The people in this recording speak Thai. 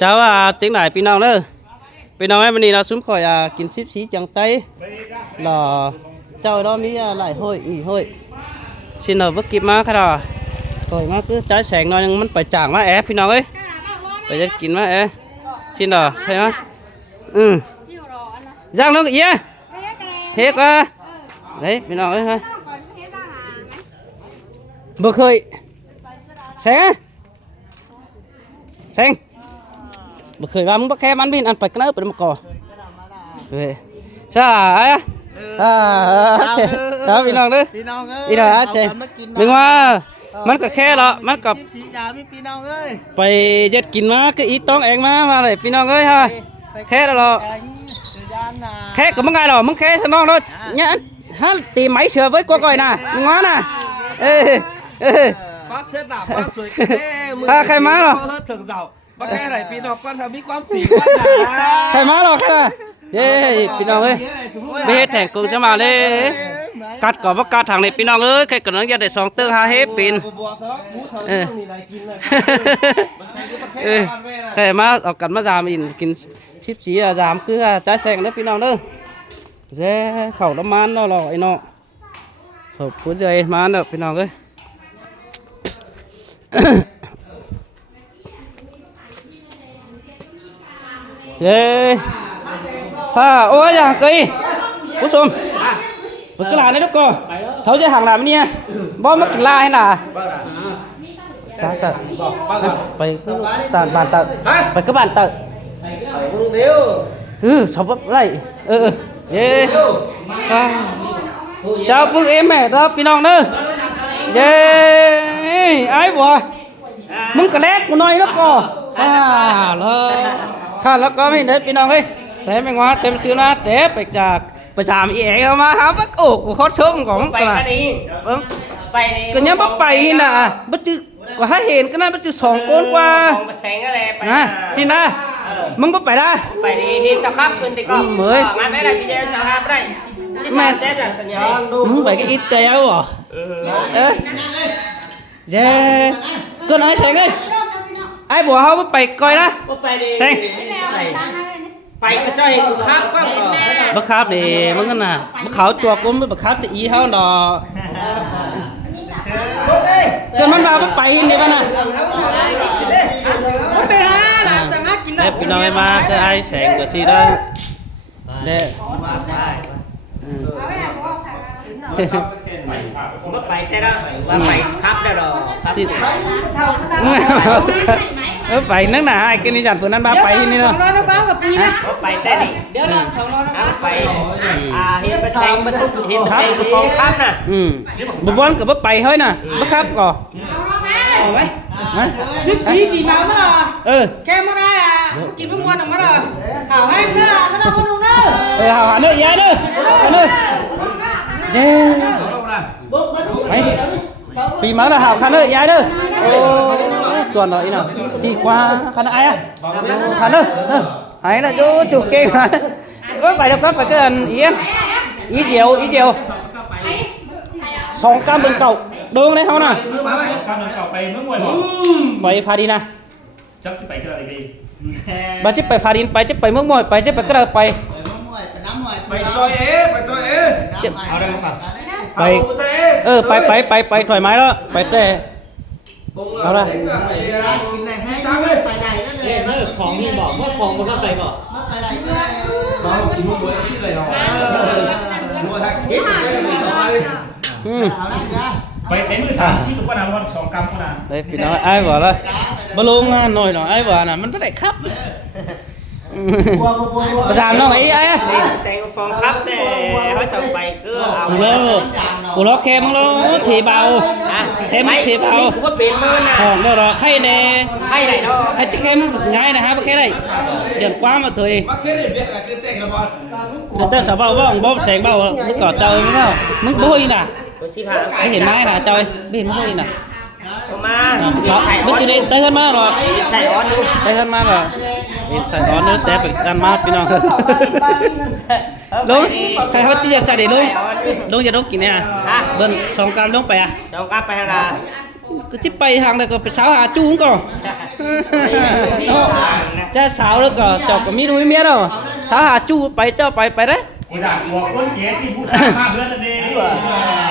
เจ้าtiếng nàyพี่น้องเด้อพี่น้องไอ้วันนี้เราซุ้มข่อยกินซิปสีจังไตหล่อเจ้าđóมีหลายห้อยอีห้อยxin lỗi vất kịp má cái đó rồi má cứ trái sẹn nó nhưngมันไปจางmáพี่น้องเอ้ยไปจะกินmá xin lỗi thấy má giang nó kìa hết quá đấyพี่น้องเอ้ยha bực khơi sáng sáng bực khơi ba muốn bắt khe bắn pin ăn phải cái nớp để mà cò về sao ấy đóพี่น้องเด้อพี่น้องเสมึงว่ามันก็แค่ละมันกับไปเจ็ดกินมาก็อีต้องเองมาเลยพี่น้องเอ้ยฮะแค่ละแค่ก็มึงไงหรอมึงแค่สนองเลยเนี่ยฮะตีไม้เสือvới cô coi nèมึงว่าน่ะbác xếp đảo bác suối à khai má rồi thường giàu bác khe này pin học con thằng biết quám chỉ khai má rồi khaiพี่น้องเอ้ยไม่เฮ็ดแข่งกูจะมาเลยกัดก่อนว่ากัดทางนี้พี่น้องเอ้ยใครกำลังจะได้สองเตื้อหาเฮ็ดปีนใครมาเอากันมาจามอินกินชิบสีจามคือใจแสงเด้อพี่น้องเด้อเจ้เข่าน้ำมันเนาะหล่อไอ้เนาะขอบคุณใจมาเด้อพี่น้องเอ้ยเย้ôi à cây cú xôm cái là đấy đó cô 6 giờ hàng làm nè bom mất la hay là ta tự phải tàn bàn tự phải các bạn tự sao bắp lại yeah chào bữa em mẹ đó pin non nữa yeah ai bùaมึงกระแลกกูหน่อยแล้วก็ข้าแล้วก็ไม่ได้พี่น้องเฮ้ยแต่ไม่ว่าเต็มซื้อนะแต่ไปจากประจามอีเอ๋เข้ามาครับว่าโอ้กูโคตรส้มของมึงกันไปก็ยังบ่ไปน่ะบ่จือกว่าเห็นก็นั่นบ่จือ2 คนกว่านะสินะมึงบ่ไปได้ไปดีทีมสครับขึ้นđi con ngắn đấy là video sao hấp đấy chứ sao chết là sao nhớมึงไปcái ít téo à yeah cứ nói xem đi ai bỏ haoไปcoi đó xemไปก็จะเห็นครับก็บักครับดิมึงกันน่ะบักเขาจัวกุ้มบักครับจะอีเฮาดอเกินมันมาบักไปนี่ป่ะน่ะไปหาหลานจะมากินได้พี่น้องไอ้มาจะไอ้แสงกว่าสิได้เด้ก็ไปแต่ละว่าไปครับได้หรอครับไปนั่งหนาไอ้กินนี่จัดคนนั้นมาไปนี่เนาะ200 nó báo là freeนะไปแต่ดิเดี๋ยวเรา200 nó báoไปเห็นประแจงมันเห็นครับฟองครับน่ะบุบอนกับบ่ไปเฮ้ยน่ะบ่ครับก่อเอาไว้มาซิปสีปีมาเมื่อแค่มาได้กินเมื่อวันมาได้เอาให้เมื่อมาได้คนนู้นเด้อหาเด้อยายเด้อเด้อเจ้ไปปีมาแล้วหาคันเด้อยายเด้อโอ้ตัวหน่อยน่ะสิกว่าคันไอ้คันเด้อไอ้น่ะจูจุกเก่งก็ไปแล้วก็ไปcái yên ý chiều 2 cam đường cầu đường đấy không nè cam đường cầuไปเมื่อวันไปพาดินนะจับที่ไปก็อะไรดีไปจะไปพาดินไปจะไปเมื่อมวยไปจะไปก็ได้ไปไปซอยเอาได้มั้งไปถอยไม้แล้วไปแต่เอาละไปไหนนั่นเลยของนี่บอกว่าของบนรถไปบอกไปไหนก็ได้กินมุ้งด้วยชื่ออะไรหรอมัวทักเก็บไปมือ3 ชิ้นกว่านะวัน2 กรัมกว่านะđấyพี่น้องai bảo là bao lâu nồi nó ai bảo làมันไม่ได้ครับประจามน้องไอ้แซงฟองครับแต่เขาส่งไปก็เอากูล้อแคมึงล้อถีเบาแคมึงถีเบากูก็เป็นมือน่ะของđó là khay nè khay này đâu khay chiếc kem ngay này ha bác khay này dần quá mà thôi cho sao bao ông bóp sẹn bao nó cỏ trời đúng khôngมึงbôi nè cái hiện mai nè trời bên bôi nè mà biết chưa đi tới hơn mà rồi Sài Gòn luôn tới hơn mà rồi bên Sài Gòn nữa té phải ăn mátพี่น้องđúngใครเขาที่จะใส่เดี๋ยวลุงจะลุงกินเนี่ยเดิน2 กรัมลุงไป2 กรัมไปละ ก็ที่ไปทางใดก็ไปเช้าหาจูงก่อน จะสาวแล้วก็เจ้าก็มีลูกมีเมียแล้วสาวหาจู้ไปเจ้าไปได้ กูด่าหัวคนเก๋ที่พูดมาเพื่อนนั่นเอง